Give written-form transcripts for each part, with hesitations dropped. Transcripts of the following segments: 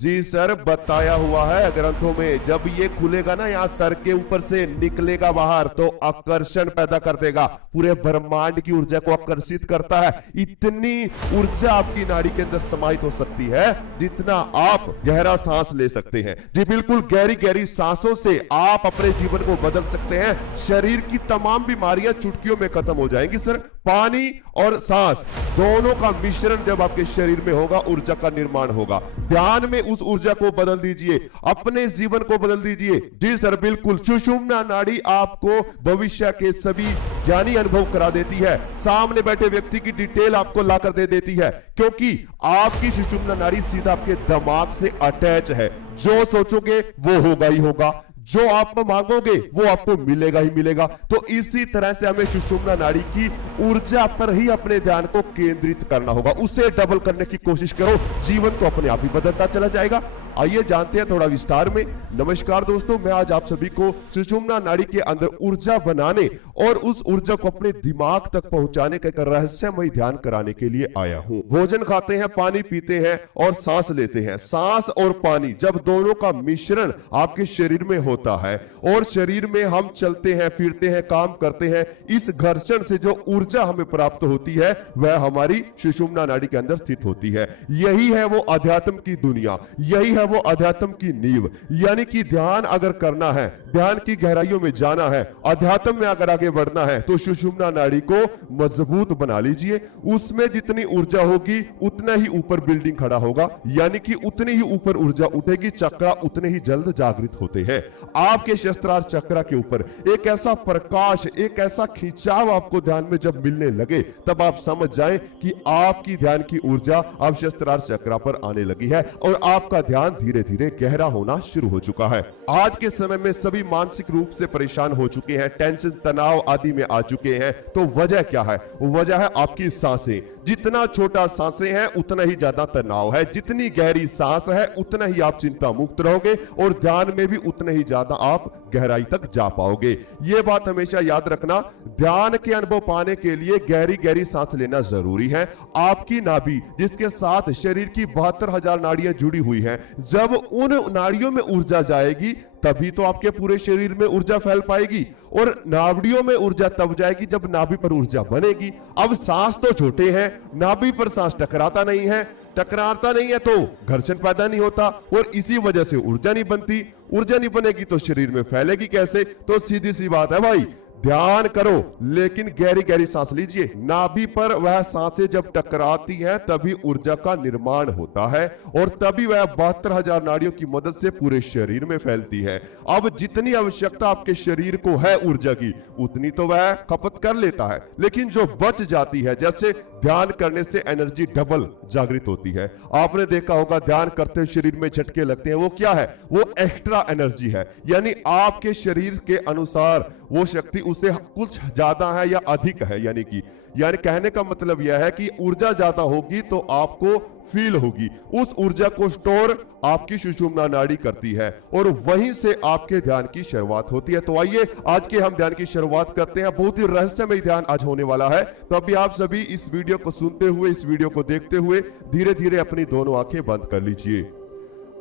जी sir, बताया हुआ है ग्रंथों में, जब ये खुलेगा ना यहाँ सर के ऊपर से निकलेगा बाहर तो आकर्षण पैदा कर देगा, पूरे ब्रह्मांड की ऊर्जा को आकर्षित करता है। इतनी ऊर्जा आपकी नाड़ी के अंदर समाहित हो सकती है जितना आप गहरा सांस ले सकते हैं। जी बिल्कुल, गहरी गहरी सांसों से आप अपने जीवन को बदल सकते हैं। शरीर की तमाम बीमारियां चुटकियों में खत्म हो जाएंगी सर। पानी और सांस दोनों का मिश्रण जब आपके शरीर में होगा, ऊर्जा का निर्माण होगा। ध्यान में उस ऊर्जा को बदल दीजिए, अपने जीवन को बदल दीजिए। जी सर बिल्कुल, सुषुम्ना नाड़ी आपको भविष्य के सभी ज्ञानी अनुभव करा देती है, सामने बैठे व्यक्ति की डिटेल आपको ला कर दे देती है, क्योंकि आपकी सुषुम्ना नाड़ी सीधा आपके दिमाग से अटैच है। जो सोचोगे वो होगा ही होगा, जो आप मांगोगे वो आपको मिलेगा ही मिलेगा। तो इसी तरह से हमें सुषुम्ना नाड़ी की ऊर्जा पर ही अपने ध्यान को केंद्रित करना होगा, उसे डबल करने की कोशिश करो, जीवन तो अपने आप ही बदलता चला जाएगा। आइए जानते हैं थोड़ा विस्तार में। नमस्कार दोस्तों, मैं आज आप सभी को सुषुम्ना नाड़ी के अंदर ऊर्जा बनाने और उस ऊर्जा को अपने दिमाग तक पहुंचाने का रहस्यमय ध्यान कराने के लिए आया हूं। भोजन खाते हैं, पानी पीते हैं और सांस लेते हैं। सांस और पानी जब दोनों का मिश्रण आपके शरीर में होता है और शरीर में हम चलते हैं, फिरते हैं, काम करते हैं, इस घर्षण से जो ऊर्जा हमें प्राप्त होती है वह हमारी सुषुम्ना नाड़ी के अंदर स्थित होती है। यही है वो अध्यात्म की दुनिया, यही है वो अध्यात्म की नींव। यानी कि ध्यान अगर करना है, ध्यान की गहराइयों में जाना है, अध्यात्म में अगर आगे बढ़ना है तो सुषुम्ना नाड़ी को मजबूत बना लीजिए। उसमें जितनी ऊर्जा होगी उतना ही ऊपर बिल्डिंग खड़ा होगा, यानी कि उतनी ही ऊपर ऊर्जा उठेगी, चक्र उतने ही जल्द जागृत होते हैं। आपके शस्त्रार्थ चक्र के ऊपर एक ऐसा प्रकाश, एक ऐसा खिंचाव आपको ध्यान में जब मिलने लगे तब आप समझ जाएं कि आपकी ध्यान की ऊर्जा अब शस्त्रार्थ चक्र पर आने लगी है और आपका ध्यान धीरे धीरे गहरा होना शुरू हो चुका है। आज के समय में सभी मानसिक रूप से परेशान हो चुके हैं, टेंशन, तनाव आदि में आ चुके हैं। तो वजह क्या है? वजह है आपकी सांसें। जितना छोटा सांसें हैं उतना ही ज्यादा तनाव है, जितनी गहरी सांस है उतना ही आप चिंता मुक्त रहोगे और ध्यान में भी उतने ही ज्यादा आप गहराई तक जा पाओगे। यह बात हमेशा याद रखना, ध्यान के अनुभव पाने के लिए गहरी गहरी सांस लेना जरूरी है। आपकी नाभि जिसके साथ शरीर की 72,000 नाड़ियां जुड़ी हुई हैं, जब उन नाड़ियों में ऊर्जा जाएगी तभी तो आपके पूरे शरीर में ऊर्जा फैल पाएगी, और नाड़ियों में ऊर्जा तब जाएगी जब नाभि पर ऊर्जा बनेगी। अब सांस तो छोटे हैं, नाभि पर सांस टकराता नहीं है, टकराता नहीं है तो घर्षण पैदा नहीं होता और इसी वजह से ऊर्जा नहीं बनती। ऊर्जा नहीं बनेगी तो शरीर में फैलेगी कैसे? तो सीधी सी बात है भाई, ध्यान करो लेकिन गहरी गहरी सांस लीजिए। नाभि पर वह सांसें जब टकराती हैं तभी ऊर्जा का निर्माण होता है और तभी वह 72,000 नाड़ियों की मदद से पूरे शरीर में फैलती है। अब जितनी आवश्यकता आपके शरीर को है ऊर्जा की, उतनी तो वह खपत कर लेता है, लेकिन जो बच जाती है, जैसे ध्यान करने से एनर्जी डबल जागृत होती है। आपने देखा होगा ध्यान करते शरीर में झटके लगते हैं, वो क्या है? वो एक्स्ट्रा एनर्जी है, यानी आपके शरीर के अनुसार वो शक्ति उससे कुछ ज्यादा है या अधिक है। यानी कहने का मतलब यह है कि ऊर्जा ज्यादा होगी तो आपको फील होगी। उस ऊर्जा को स्टोर आपकी सुषुम्ना नाड़ी करती है और वहीं से आपके ध्यान की शुरुआत होती है। तो आइए आज के हम ध्यान की शुरुआत करते हैं। बहुत ही रहस्यमय ध्यान आज होने वाला है, तो अभी आप सभी इस वीडियो को सुनते हुए, इस वीडियो को देखते हुए धीरे धीरे अपनी दोनों आंखें बंद कर लीजिए।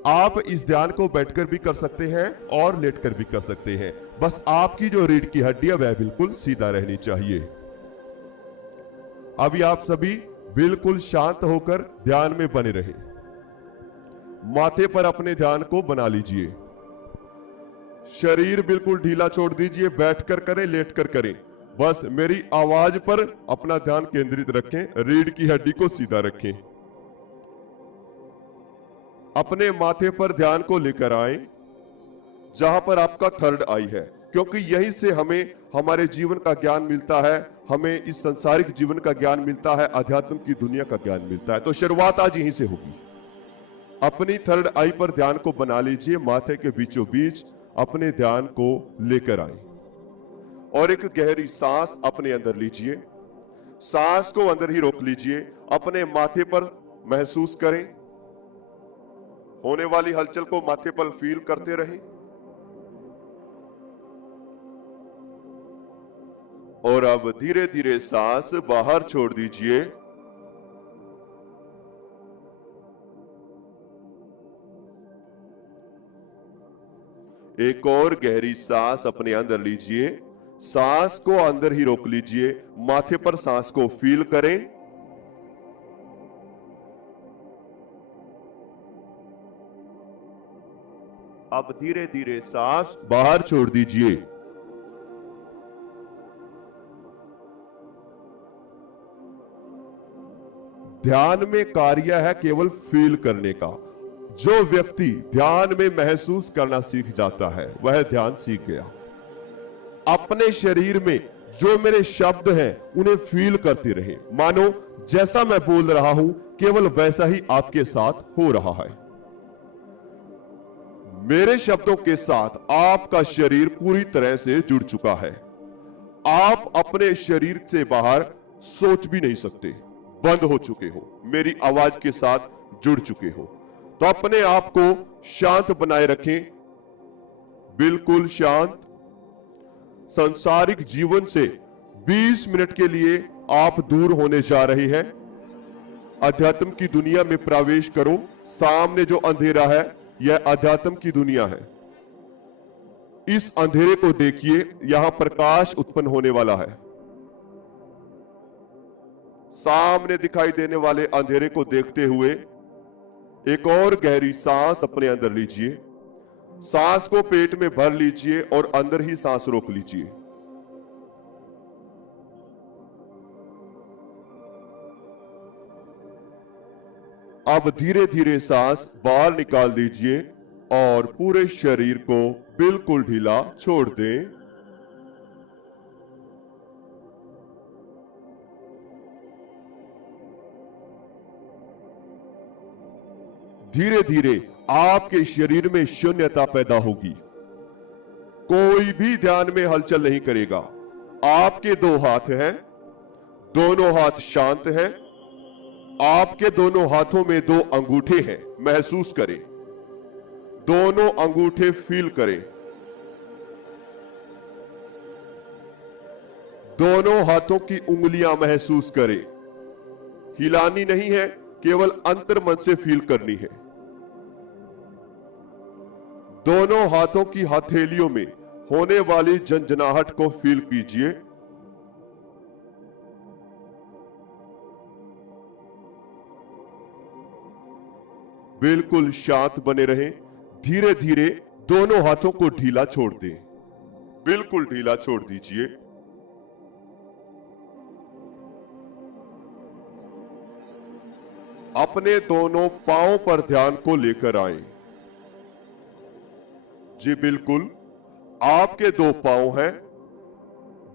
आप इस ध्यान को बैठकर भी कर सकते हैं और लेटकर भी कर सकते हैं, बस आपकी जो रीढ़ की हड्डी है वह बिल्कुल सीधा रहनी चाहिए। अभी आप सभी बिल्कुल शांत होकर ध्यान में बने रहे। माथे पर अपने ध्यान को बना लीजिए। शरीर बिल्कुल ढीला छोड़ दीजिए, बैठकर करें, लेटकर करें, बस मेरी आवाज पर अपना ध्यान केंद्रित रखें। रीढ़ की हड्डी को सीधा रखें। अपने माथे पर ध्यान को लेकर आए जहां पर आपका थर्ड आई है, क्योंकि यहीं से हमें हमारे जीवन का ज्ञान मिलता है, हमें इस संसारिक जीवन का ज्ञान मिलता है, अध्यात्म की दुनिया का ज्ञान मिलता है। तो शुरुआत आज यहीं से होगी। अपनी थर्ड आई पर ध्यान को बना लीजिए। माथे के बीचों बीच अपने ध्यान को लेकर आए और एक गहरी सांस अपने अंदर लीजिए। सांस को अंदर ही रोक लीजिए। अपने माथे पर महसूस करें, होने वाली हलचल को माथे पर फील करते रहें और अब धीरे धीरे सांस बाहर छोड़ दीजिए। एक और गहरी सांस अपने अंदर लीजिए। सांस को अंदर ही रोक लीजिए। माथे पर सांस को फील करें। अब धीरे धीरे सांस बाहर छोड़ दीजिए। ध्यान में कार्य है केवल फील करने का। जो व्यक्ति ध्यान में महसूस करना सीख जाता है वह ध्यान सीख गया। अपने शरीर में जो मेरे शब्द हैं उन्हें फील करते रहे। मानो जैसा मैं बोल रहा हूं केवल वैसा ही आपके साथ हो रहा है। मेरे शब्दों के साथ आपका शरीर पूरी तरह से जुड़ चुका है। आप अपने शरीर से बाहर सोच भी नहीं सकते, बंद हो चुके हो, मेरी आवाज के साथ जुड़ चुके हो। तो अपने आप को शांत बनाए रखें, बिल्कुल शांत। सांसारिक जीवन से 20 मिनट के लिए आप दूर होने जा रहे हैं। अध्यात्म की दुनिया में प्रवेश करो। सामने जो अंधेरा है यह अध्यात्म की दुनिया है। इस अंधेरे को देखिए, यहां प्रकाश उत्पन्न होने वाला है। सामने दिखाई देने वाले अंधेरे को देखते हुए एक और गहरी सांस अपने अंदर लीजिए। सांस को पेट में भर लीजिए और अंदर ही सांस रोक लीजिए। अब धीरे धीरे सांस बाहर निकाल दीजिए और पूरे शरीर को बिल्कुल ढीला छोड़ दें। धीरे धीरे आपके शरीर में शून्यता पैदा होगी। कोई भी ध्यान में हलचल नहीं करेगा। आपके दो हाथ हैं, दोनों हाथ शांत हैं। आपके दोनों हाथों में दो अंगूठे हैं, महसूस करें। दोनों अंगूठे फील करें। दोनों हाथों की उंगलियां महसूस करें। हिलानी नहीं है, केवल अंतर मन से फील करनी है। दोनों हाथों की हथेलियों में होने वाली झंझनाहट को फील कीजिए। बिल्कुल शांत बने रहें। धीरे धीरे दोनों हाथों को ढीला छोड़ दें। बिल्कुल ढीला छोड़ दीजिए। अपने दोनों पांवों पर ध्यान को लेकर आए। जी बिल्कुल, आपके दो पांव हैं।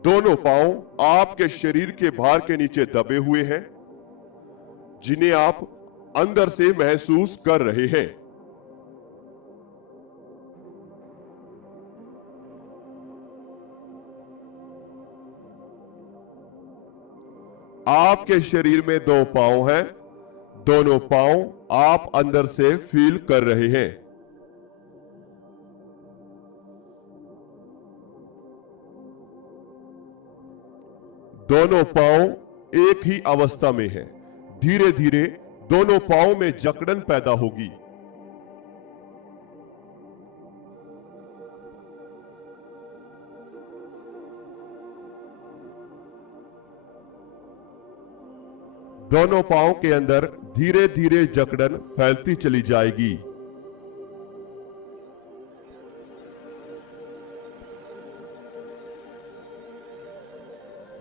दोनों पांव आपके शरीर के भार के नीचे दबे हुए हैं, जिन्हें आप अंदर से महसूस कर रहे हैं। आपके शरीर में दो पांव हैं। दोनों पांव आप अंदर से फील कर रहे हैं। दोनों पांव एक ही अवस्था में हैं। धीरे धीरे दोनों पांव में जकड़न पैदा होगी। दोनों पांव के अंदर धीरे धीरे जकड़न फैलती चली जाएगी।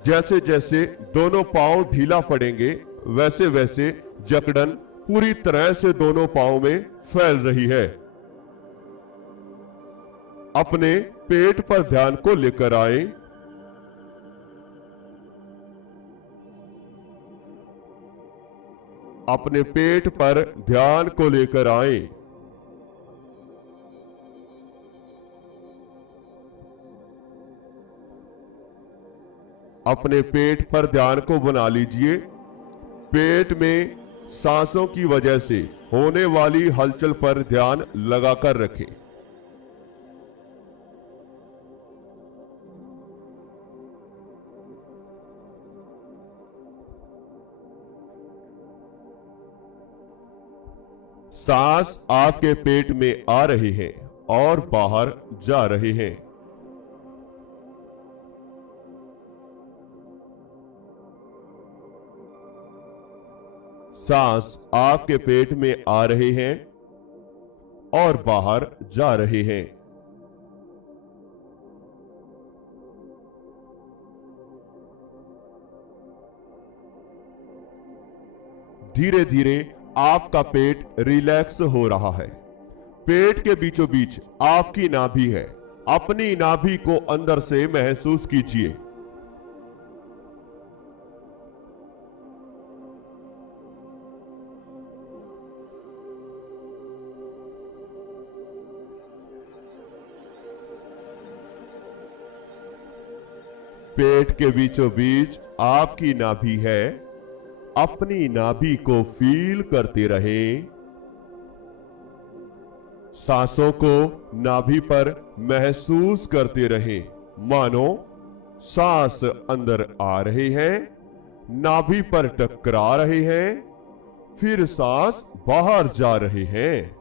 जैसे जैसे दोनों पांव ढीला पड़ेंगे वैसे वैसे जकड़न पूरी तरह से दोनों पांव में फैल रही है। अपने पेट पर ध्यान को लेकर आए। अपने पेट पर ध्यान को लेकर आए। अपने पेट पर ध्यान को बना लीजिए। पेट में सांसों की वजह से होने वाली हलचल पर ध्यान लगाकर रखें। सांस आपके पेट में आ रही है और बाहर जा रहे हैं। सांस आपके पेट में आ रहे हैं और बाहर जा रहे हैं। धीरे धीरे आपका पेट रिलैक्स हो रहा है। पेट के बीचों बीच आपकी नाभि है। अपनी नाभि को अंदर से महसूस कीजिए। पेट के बीचों बीच आपकी नाभि है। अपनी नाभि को फील करते रहें। सांसों को नाभि पर महसूस करते रहें, मानो सांस अंदर आ रहे हैं, नाभि पर टकरा रहे हैं, फिर सांस बाहर जा रहे हैं।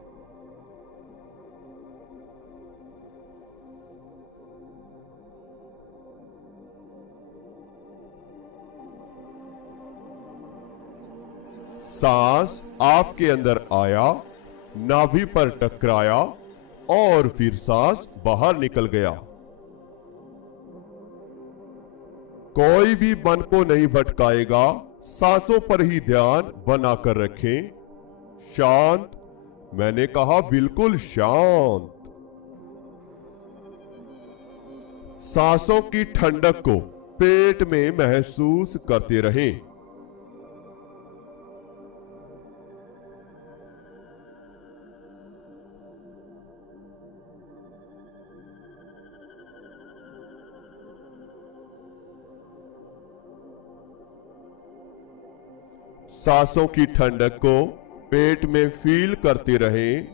सांस आपके अंदर आया, नाभि पर टकराया और फिर सांस बाहर निकल गया। कोई भी मन को नहीं भटकाएगा। सांसों पर ही ध्यान बनाकर रखें। शांत, मैंने कहा बिल्कुल शांत। सांसों की ठंडक को पेट में महसूस करते रहें। सांसों की ठंडक को पेट में फील करते रहें।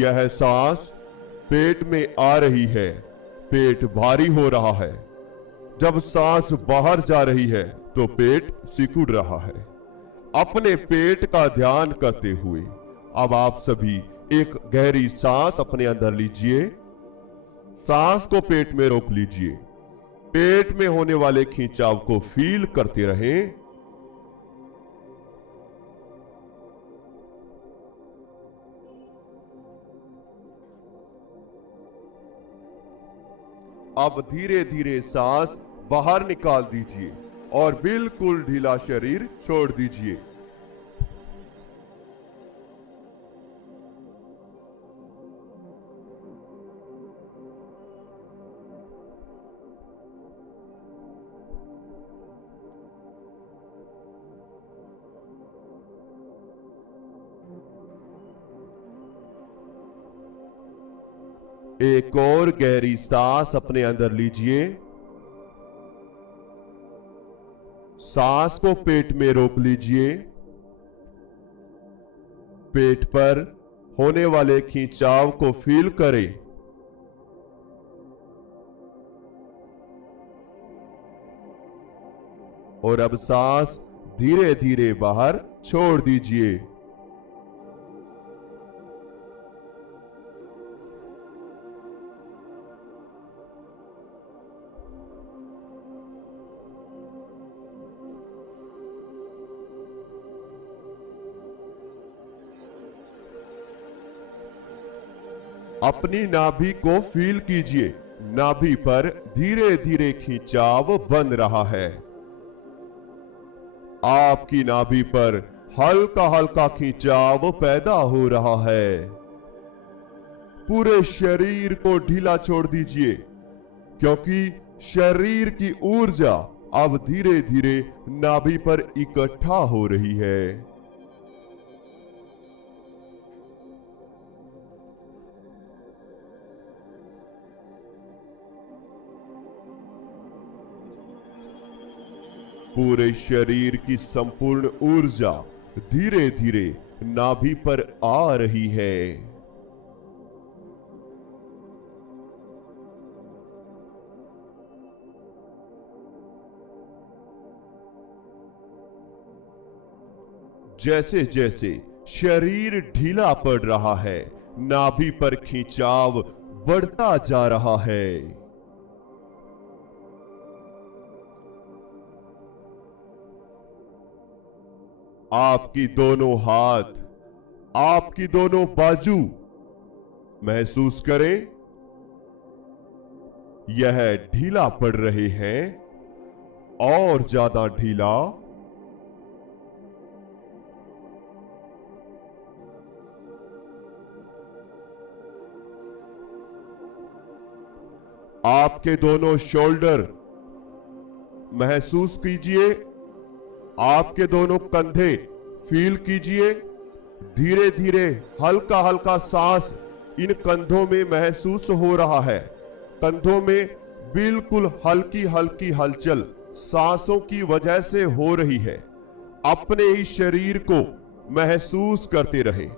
यह सांस पेट में आ रही है। पेट भारी हो रहा है। जब सांस बाहर जा रही है तो पेट सिकुड़ रहा है। अपने पेट का ध्यान करते हुए अब आप सभी एक गहरी सांस अपने अंदर लीजिए। सांस को पेट में रोक लीजिए। पेट में होने वाले खिंचाव को फील करते रहें। अब धीरे धीरे सांस बाहर निकाल दीजिए और बिल्कुल ढीला शरीर छोड़ दीजिए। एक और गहरी सांस अपने अंदर लीजिए। सांस को पेट में रोक लीजिए। पेट पर होने वाले खिंचाव को फील करें। और अब सांस धीरे धीरे बाहर छोड़ दीजिए। अपनी नाभि को फील कीजिए। नाभि पर धीरे धीरे खिंचाव बन रहा है। आपकी नाभि पर हल्का हल्का खिंचाव पैदा हो रहा है। पूरे शरीर को ढीला छोड़ दीजिए, क्योंकि शरीर की ऊर्जा अब धीरे धीरे नाभि पर इकट्ठा हो रही है। पूरे शरीर की संपूर्ण ऊर्जा धीरे धीरे नाभि पर आ रही है। जैसे जैसे शरीर ढीला पड़ रहा है, नाभि पर खिंचाव बढ़ता जा रहा है। आपकी दोनों हाथ, आपकी दोनों बाजू महसूस करें, यह ढीला पड़ रहे हैं और ज्यादा ढीला। आपके दोनों शोल्डर महसूस कीजिए, आपके दोनों कंधे फील कीजिए। धीरे धीरे हल्का हल्का सांस इन कंधों में महसूस हो रहा है। कंधों में बिल्कुल हल्की हल्की हलचल सांसों की वजह से हो रही है। अपने ही शरीर को महसूस करते रहे,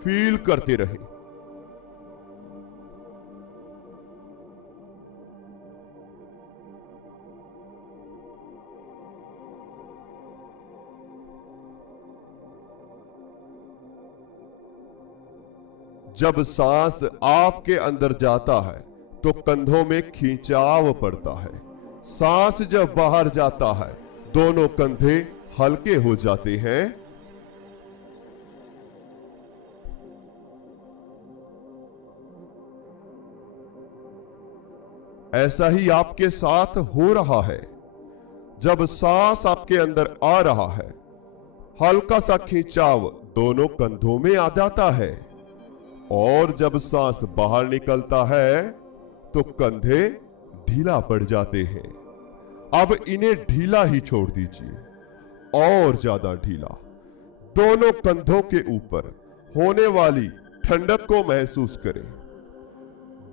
फील करते रहे। जब सांस आपके अंदर जाता है तो कंधों में खिंचाव पड़ता है। सांस जब बाहर जाता है दोनों कंधे हल्के हो जाते हैं। ऐसा ही आपके साथ हो रहा है। जब सांस आपके अंदर आ रहा है, हल्का सा खिंचाव दोनों कंधों में आ जाता है, और जब सांस बाहर निकलता है तो कंधे ढीला पड़ जाते हैं। अब इन्हें ढीला ही छोड़ दीजिए, और ज्यादा ढीला। दोनों कंधों के ऊपर होने वाली ठंडक को महसूस करें।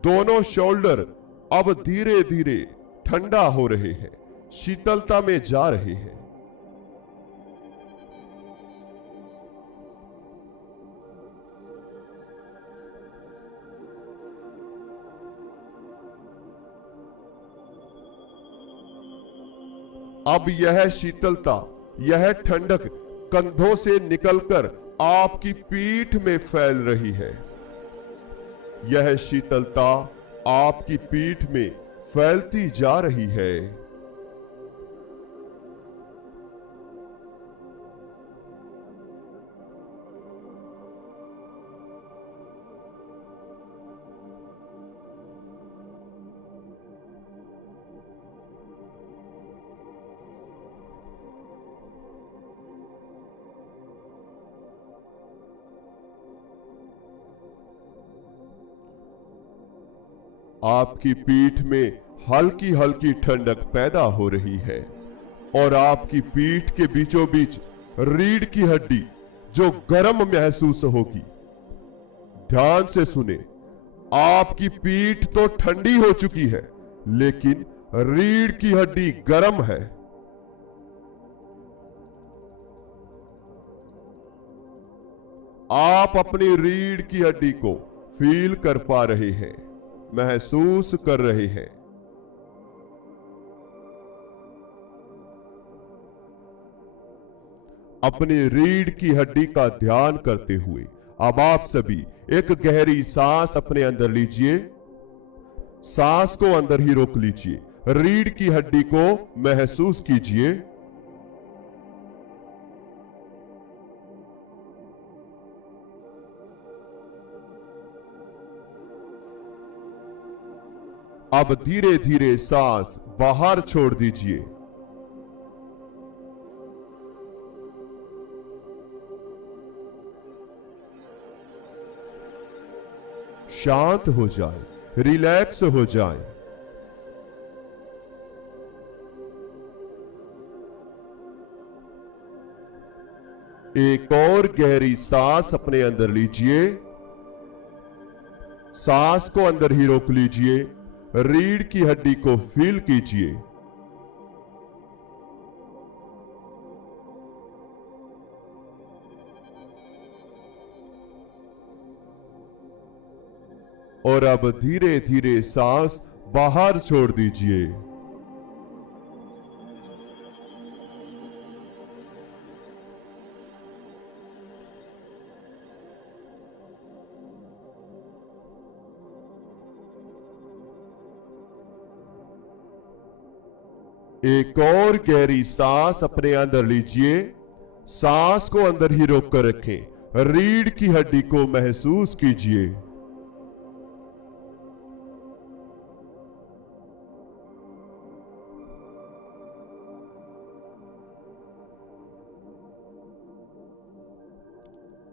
दोनों शोल्डर अब धीरे धीरे ठंडा हो रहे हैं, शीतलता में जा रहे हैं। अब यह शीतलता, यह ठंडक कंधों से निकलकर आपकी पीठ में फैल रही है। यह शीतलता आपकी पीठ में फैलती जा रही है। आपकी पीठ में हल्की हल्की ठंडक पैदा हो रही है, और आपकी पीठ के बीचों बीच रीढ़ की हड्डी जो गर्म महसूस होगी। ध्यान से सुने, आपकी पीठ तो ठंडी हो चुकी है, लेकिन रीढ़ की हड्डी गर्म है। आप अपनी रीढ़ की हड्डी को फील कर पा रहे हैं, महसूस कर रहे हैं। अपनी रीढ़ की हड्डी का ध्यान करते हुए अब आप सभी एक गहरी सांस अपने अंदर लीजिए। सांस को अंदर ही रोक लीजिए। रीढ़ की हड्डी को महसूस कीजिए। अब धीरे धीरे सांस बाहर छोड़ दीजिए। शांत हो जाए, रिलैक्स हो जाए। एक और गहरी सांस अपने अंदर लीजिए। सांस को अंदर ही रोक लीजिए। रीढ़ की हड्डी को फील कीजिए। और अब धीरे धीरे सांस बाहर छोड़ दीजिए। एक और गहरी सांस अपने अंदर लीजिए। सांस को अंदर ही रोक कर रखें। रीढ़ की हड्डी को महसूस कीजिए।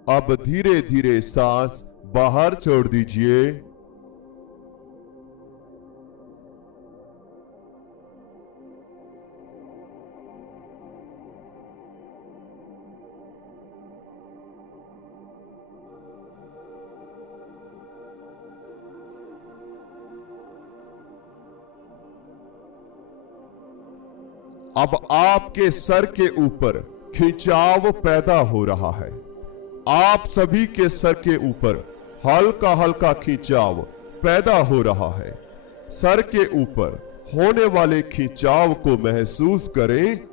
अब धीरे धीरे सांस बाहर छोड़ दीजिए। अब आपके सर के ऊपर खिंचाव पैदा हो रहा है। आप सभी के सर के ऊपर हल्का हल्का खिंचाव पैदा हो रहा है। सर के ऊपर होने वाले खिंचाव को महसूस करें।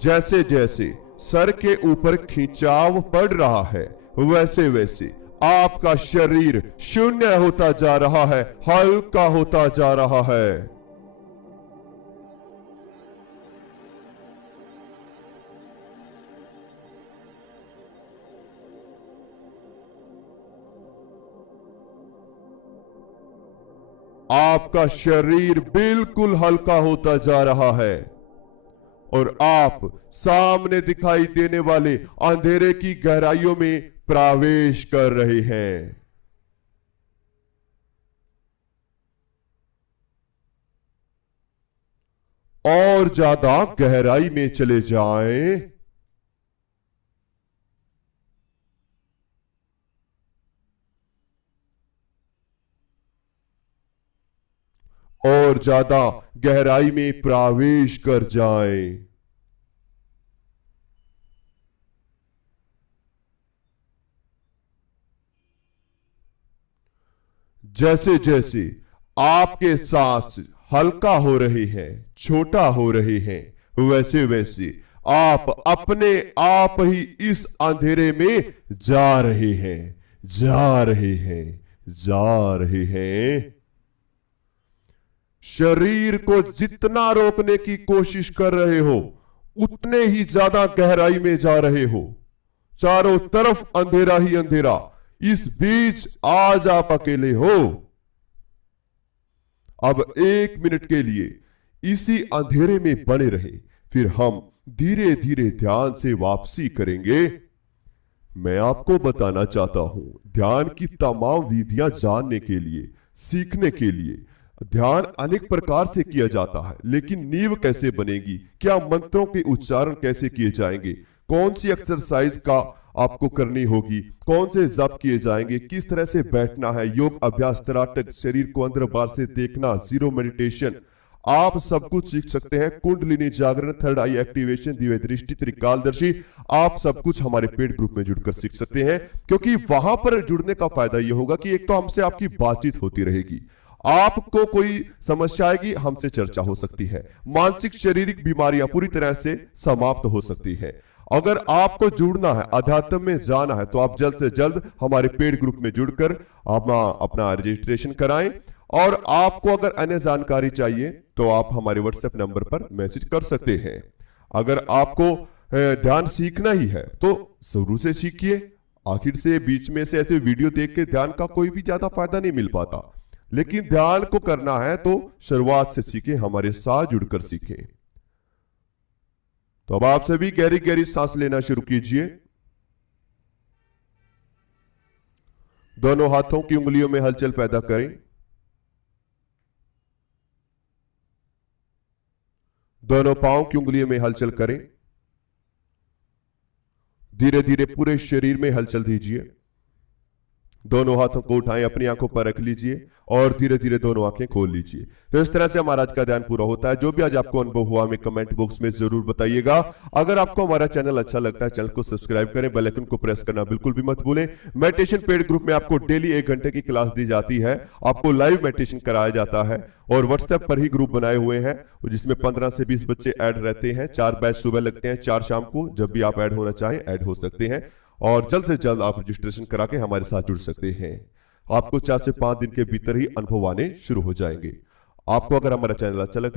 जैसे जैसे सर के ऊपर खिंचाव पड़ रहा है, वैसे वैसे आपका शरीर शून्य होता जा रहा है, हल्का होता जा रहा है। आपका शरीर बिल्कुल हल्का होता जा रहा है और आप सामने दिखाई देने वाले अंधेरे की गहराइयों में प्रवेश कर रहे हैं। और ज्यादा गहराई में चले जाएं। और ज्यादा गहराई में प्रवेश कर जाएं। जैसे जैसे आपके सांस हल्का हो रहे हैं, छोटा हो रहे हैं, वैसे वैसे आप अपने आप ही इस अंधेरे में जा रहे हैं, जा रहे हैं, जा रहे हैं। शरीर को जितना रोकने की कोशिश कर रहे हो, उतने ही ज्यादा गहराई में जा रहे हो। चारों तरफ अंधेरा ही अंधेरा, इस बीच आज आप अकेले हो। अब 1 मिनट के लिए इसी अंधेरे में बने रहे, फिर हम धीरे धीरे ध्यान से वापसी करेंगे। मैं आपको बताना चाहता हूं, ध्यान की तमाम विधियां जानने के लिए, सीखने के लिए ध्यान अनेक प्रकार से किया जाता है, लेकिन नींव कैसे बनेगी, क्या मंत्रों के उच्चारण कैसे किए जाएंगे, कौन सी एक्सरसाइज का आपको करनी होगी, कौन से जप किए जाएंगे, किस तरह से बैठना है, योग अभ्यास, तराटक, शरीर को अंदर बाहर से देखना, जीरो मेडिटेशन, आप सब कुछ सीख सकते हैं। कुंडलिनी जागरण, थर्ड आई एक्टिवेशन, दिव्य दृष्टि, त्रिकालदर्शी, आप सब कुछ हमारे पेड ग्रुप में जुड़कर सीख सकते हैं। क्योंकि वहां पर जुड़ने का फायदा यह होगा कि एक तो हमसे आपकी बातचीत होती रहेगी, आपको कोई समस्या आएगी, हमसे चर्चा हो सकती है, मानसिक शारीरिक बीमारियां पूरी तरह से समाप्त हो सकती है। अगर आपको जुड़ना है, अध्यात्म में जाना है, तो आप जल्द से जल्द हमारे पेड ग्रुप में जुड़कर अपना रजिस्ट्रेशन कराएं। और आपको अगर अन्य जानकारी चाहिए तो आप हमारे व्हाट्सएप नंबर पर मैसेज कर सकते हैं। अगर आपको ध्यान सीखना ही है तो शुरू से सीखिए, आखिर से बीच में से ऐसे वीडियो देख के ध्यान का कोई भी ज्यादा फायदा नहीं मिल पाता। लेकिन ध्यान को करना है तो शुरुआत से सीखें, हमारे साथ जुड़कर सीखें। तो अब आप सभी गहरी गहरी सांस लेना शुरू कीजिए। दोनों हाथों की उंगलियों में हलचल पैदा करें। दोनों पांव की उंगलियों में हलचल करें। धीरे धीरे पूरे शरीर में हलचल दीजिए। दोनों हाथों को उठाएं, अपनी आंखों पर रख लीजिए और धीरे धीरे दोनों आंखें खोल लीजिए। तो इस तरह से हमारा आज का ध्यान पूरा होता है। जो भी आज आपको अनुभव हुआ हमें कमेंट बॉक्स में जरूर बताइएगा। अगर आपको हमारा चैनल अच्छा लगता है, चैनल को सब्सक्राइब करें, बेल आइकन को प्रेस करना बिल्कुल भी मत भूलें। मेडिटेशन पेड ग्रुप में आपको डेली 1 घंटे की क्लास दी जाती है, आपको लाइव मेडिटेशन कराया जाता है और व्हाट्सएप पर ही ग्रुप बनाए हुए हैं जिसमें 15 से 20 बच्चे ऐड रहते हैं। 4 बैच सुबह लगते हैं, 4 शाम को। जब भी आप ऐड होना चाहें ऐड हो सकते हैं और जल्द से जल्द आप रजिस्ट्रेशन करा के हमारे साथ जुड़ सकते हैं। आपको 4 से 5 दिन के भीतर ही अनुभव आने शुरू हो जाएंगे। आपको अगर हमारा चैनल अच्छा लगता है